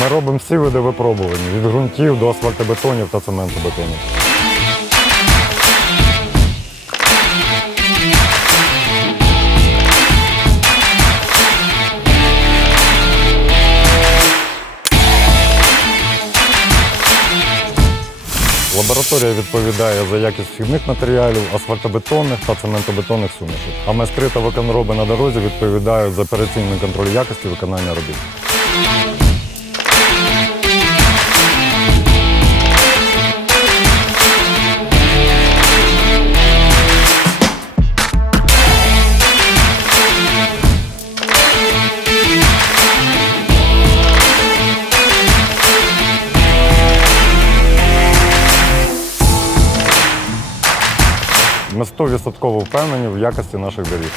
Ми робимо всі види випробувань від ґрунтів до асфальтобетонів та цементобетонів. Лабораторія відповідає за якість вхідних матеріалів, асфальтобетонних та цементобетонних сумішів. А майстри та виконроби на дорозі відповідають за операційний контроль якості виконання робіт. Ми 100% впевнені в якості наших доріг.